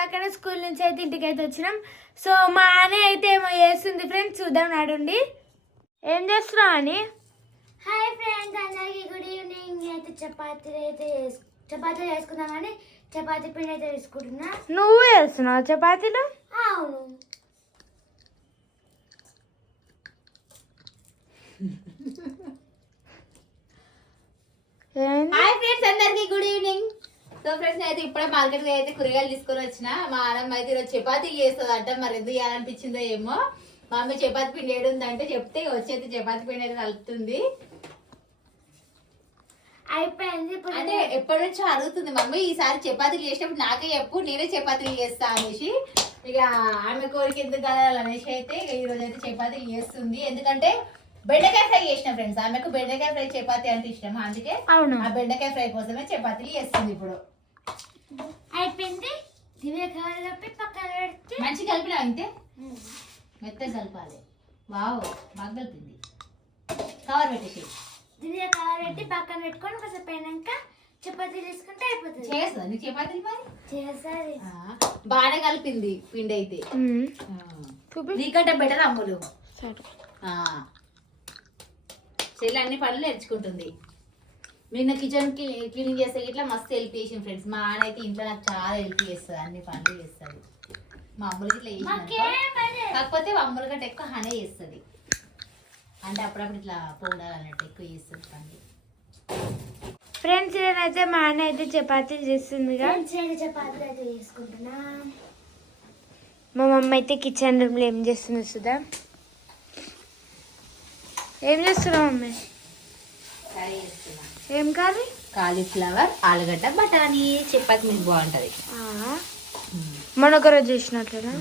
ఇందాకనే స్కూల్ నుంచి అయితే ఇంటికి అయితే వచ్చినాం. సో మా అని అయితే ఏమో చేస్తుంది ఫ్రెండ్స్, చూద్దాం నడండి. ఏం చేస్తున్నావు అని? హాయ్ ఫ్రెండ్స్, అందరికీ గుడ్ ఈవినింగ్. అయితే చపాతీలు వేసుకుందామని చపాతీ పిండి అయితే తీసుకుంటున్నా. నువ్వు వేస్తున్నావు చపాతీలు? అవును. హాయ్ ఫ్రెండ్స్, అందరికీ గుడ్ ఈవినింగ్. సో ఫ్రెండ్స్, అయితే ఇప్పుడే మార్కెట్ కి అయితే కూరగాయలు తీసుకొని వచ్చిన. మా అన్నమ్మ అయితే ఈరోజు చపాతీలు చేస్తుంది అంట. మరి ఎందుకు చేయాలనిపించిందో ఏమో. మా అమ్మ చపాతీ పిండి ఏడుందంటే చెప్తే వచ్చేది చపాతీ పిండి అయితే కలుపుతుంది. అయిపోయింది. అంటే ఎప్పటి నుంచో అడుగుతుంది మమ్మీ, ఈసారి చపాతీలు చేసినప్పుడు నాకే చెప్పు, నేనే చపాతీలు చేస్తా అనేసి. ఇక ఆమె కోరిక ఎందుకు కలగాలనేసి అయితే ఈ రోజు అయితే చపాతీలు చేస్తుంది. ఎందుకంటే బెండకాయ ఫ్రై చేసిన ఫ్రెండ్స్, ఆమెకు బెండకాయ ఫ్రై చపాతీ అంటే ఇష్టం, అందుకే ఆ బెండకాయ ఫ్రై కోసమే చపాతీలు చేస్తుంది. ఇప్పుడు అయిపోయింది. కలిపి పక్కన పెడితే మంచి కలిపినా అంతే, మెత్త కలపాలి. వావ్, బాగా కలిపింది. కవర్ పెట్టేసి దీని కవర్ పెట్టి పక్కన పెట్టుకొని కొంచెం పోయినాక చపాతీలు తీసుకుంటే అయిపోతుంది. చేస్తా నీకు చపాతీలు మరి చేస్తుంది. బాగానే కలిపింది పిండి అయితే. నీకంటే బెటర్ అమ్ములు. చెల్లి అన్ని పనులు నేర్చుకుంటుంది. నిన్న కిచెన్ క్లీనింగ్ చేస్తే ఇట్లా మస్తు హెల్ప్ చేసింది ఫ్రెండ్స్. మా ఆడ అయితే ఇంట్లో నాకు చాలా హెల్ప్ చేస్తుంది, అన్ని పనులు చేస్తుంది. మా అమ్ములకి ఇట్లా చేసింది, కాకపోతే అమ్ముల కంటే ఎక్కువ హనే చేస్తుంది. అంటే అప్పుడప్పుడు ఇట్లా పౌడర్ అన్నట్టు ఎక్కువ చేస్తుంది పని. ఫ్రెండ్స్ నేనైతే మా అన్న అయితే చపాతీలు చేస్తుంది. చపాతీలు అయితే చేసుకుంటున్నా. మా మమ్మీ అయితే కిచెన్ రూమ్లో ఏం చేస్తుంది సుధా? ఏం చేస్తున్నావు మమ్మీ? కర్రీ చేస్తున్నా. ఏం కర్రీ? కాలీఫ్లవర్, ఆలుగడ్డ, బఠానీ. చపాతీ మీకు బాగుంటది. మొన్న ఒక రోజు చేసినట్లేనా?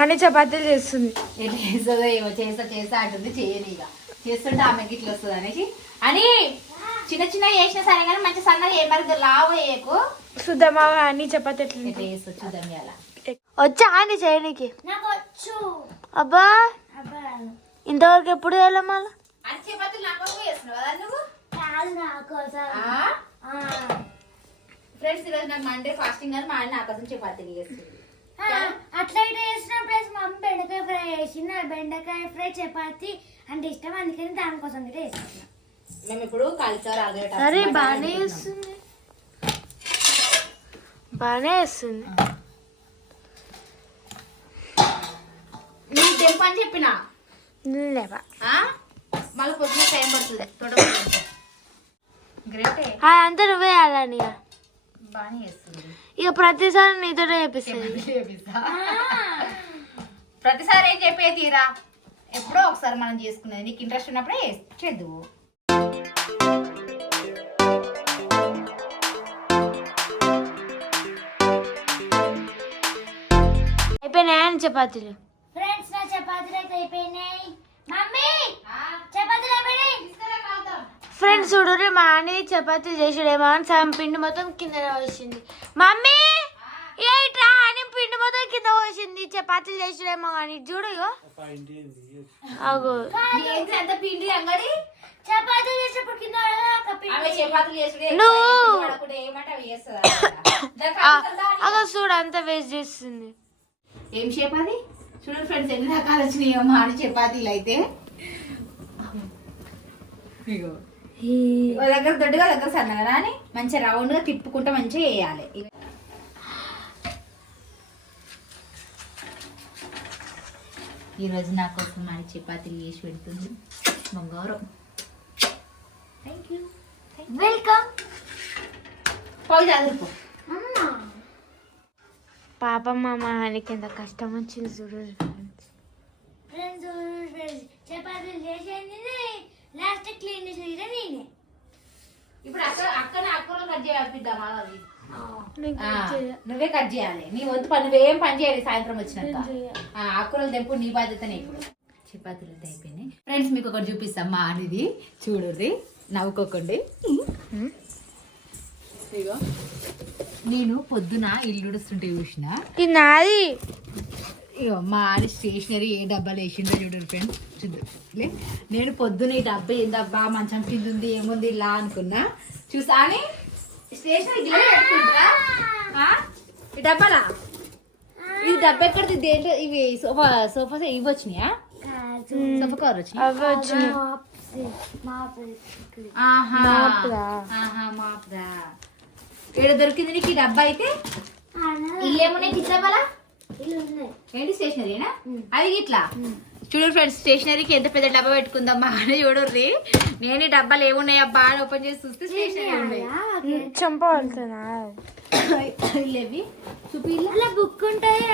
అని చపాతీలు చేస్తుంది. ఎట్లా చేస్తుందో ఏమో, చేస్తా అంటుంది. చేయని ఇక చేస్తుంటే ఆమెకి ఇట్లా వస్తుంది అనేసి అని చిన్న చిన్న చేసినా సరే కానీ మంచి సన్నగా ఏ మరి లావు వేయకు. సుధమా అని చపాతీ ఎట్లా ఎట్లా చేస్తా చూద్దాం. ఇలా వచ్చా అని చేయనికి? నాకు వచ్చు. అబ్బా, ఇంతవరకు ఎప్పుడు చేయాలి మళ్ళా? అని చపాతీలు నాకు చేస్తున్నావు కదా నువ్వు? కాదు నాకు ఫ్రెండ్స్, ఈరోజు నాకు మండే ఫాస్టింగ్ అని మా ఆయన నా కోసం చపాతీలు చేస్తుంది. అట్లా ఇట్లా చేసినప్పుడు మా మమ్మీ బెండకాయ ఫ్రై చేసింది. బెండకాయ ఫ్రై చపాతీ అంటే ఇష్టం, అందుకని దానికోసం కూడా వేసుకున్నాం. మేము ఇప్పుడు కాలీఫ్లవర్, ఆలుగడ్డ. అరే బాగానే వేస్తుంది, బాగానే వేస్తుంది. నీకు తెంపు అని చెప్పిన లేవా? మళ్ళీ పొద్దున టైం పడుతుంది. గ్రేటే, అంతా నువ్వే వేయాలని బాగానే చేస్తుంది. ఇక ప్రతిసారి నీతో చేపిస్తుంది. ప్రతిసారి ఏం చెప్పే తీరా, ఎప్పుడో ఒకసారి మనం చేసుకునేది. నీకు ఇంట్రెస్ట్ ఉన్నప్పుడే చేద్దువు. అయిపోయినాయా చపాతీలు? ఫ్రెండ్స్, నా చపాతీలు అయితే అయిపోయినాయి. మమ్మీ చపాతీలు అయిపోయినాయి. ఫ్రెండ్స్ చూడు, మా అని చపాతీలు చేసాడేమో అని సగం పిండి మొత్తం కింద పోసింది. మమ్మీ ఏట్రా అని పిండి మొత్తం కింద పోసింది. చపాతీలు చేసాడేమో అని చూడు. ఎంత పిండి అంగడి చపాతీలు చేసేప్పుడు కింద చపాతీలు చేసుడే ఏమంటే అవి చేస్తుంది. అదో చూడు, అంత వేస్ట్ చేస్తుంది. ఏం చపాతీ చూడండి ఫ్రెండ్స్, ఎన్ని రకాలు వచ్చినాయో మా అని చపాతీలు అయితే. దగ్గర దొడ్డుగా దగ్గర సన్నగా అని మంచిగా రౌండ్ గా తిప్పుకుంటా మంచిగా వేయాలి. ఈరోజు నా కోసం మా చపాతీలు చేసి పెడుతుంది బంగారం. Thank you, welcome. పోయి చదువుకో. పాపం మా మానికి ఎంత కష్టం వచ్చింది చూడు. ఫ్రెండ్స్, చపాతీలు చేసేది లాస్ట్ క్లీన్ చేసేది నేనే. ఇప్పుడు అక్కడ అక్కలు కట్ చేయాలిద్దామా? అవి నువ్వే కట్ చేయాలి. నీ వంతు పని నువ్వేం పని చేయాలి. సాయంత్రం వచ్చినాక అక్కలు తెంపు నీ బాధ్యతనే. ఇప్పుడు చపాతీలు అయిపోయినాయి ఫ్రెండ్స్. మీకు ఒకటి చూపిస్తాం మా అనేది, చూడుర్రి, నవ్వుకోకండి. ఇగో నేను పొద్దున ఇల్లు ఉడుస్తుంటే చూసిన ఇది నాది. ఇగో మా ఆడి స్టేషనరీ ఏ డబ్బాలు వేసిందో చూడండి ఫ్రెండ్స్. చూద్దాం. నేను పొద్దున ఈ డబ్బా ఏం డబ్బా మంచం కింద ఉంది ఏముంది ఇలా అనుకున్నా. చూసా అని స్టేషనరీ గిన్నె పెట్టుకుంటారా ఈ డబ్బాలా ఇది డబ్బా ఎక్కడిది దేంట్లో ఇవి సోఫా ఇవి వచ్చినాయా సోఫా కవర్ వచ్చినాయి అవి వచ్చినాయి మాపుదా ఏడు దొరికింది నీకు ఈ డబ్బా అయితే ఇల్లేమున్నాయి డబ్బాలా ఏంటి స్టేషనరీనా అది ఇట్లా చూడు ఫ్రెండ్స్ స్టేషనరీకి ఎంత పెద్ద డబ్బా పెట్టుకుందాం మా అని చూడర్రి నేను ఈ డబ్బాలు ఏమున్నాయి అబ్బా అని ఓపెన్ చేసి చూస్తే స్టేషనరీ ఉన్నాయి చంపవలసిన ఇల్లేవి చూపి బుక్ ఉంటుంది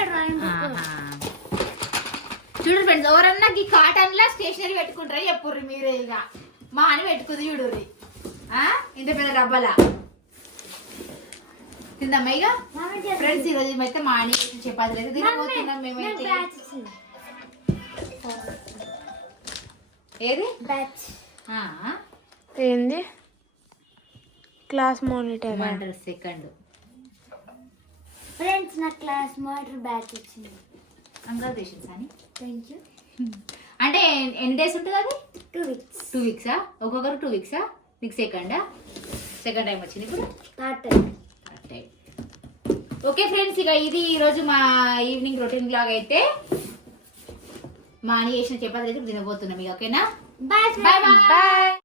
చూడు ఫ్రెండ్స్ ఎవరన్నా ఈ కాటన్ లా స్టేషనరీ పెట్టుకుంటారా చెప్పుర్రి మీరే ఇక మా అని పెట్టుకుంది చూడుర్రి ఇంత పెద్ద డబ్బాలా తిందమ్మా ఇక ఫ్రెండ్స్ ఈరోజు మేమైతే మా అని చపాతీ లేదు తినబోతున్నాం మేమైతే ఏది బ్యాచ్ ఏంది క్లాస్ మానిటర్ సెకండ్ ఫ్రెండ్స్ నా క్లాస్ మానిటర్ బ్యాచ్ వచ్చింది కంగ్రాచులేషన్స్ అని థ్యాంక్ యూ అంటే ఎన్ని డేస్ ఉంటుంది అది 2 weeks 2 weeks ఒక్కొక్కరు 2 weeks నీకు సెకండ్ టైం వచ్చింది ఇప్పుడు ఓకే ఫ్రెండ్స్ ఇక ఇది ఈరోజు మా ఈవినింగ్ రొటీన్ బ్లాగ్ అయితే మా అని చేసిన చపాతీ అయితే తినబోతున్నాం ఇక ఓకేనా బాయ్ బాయ్ బాయ్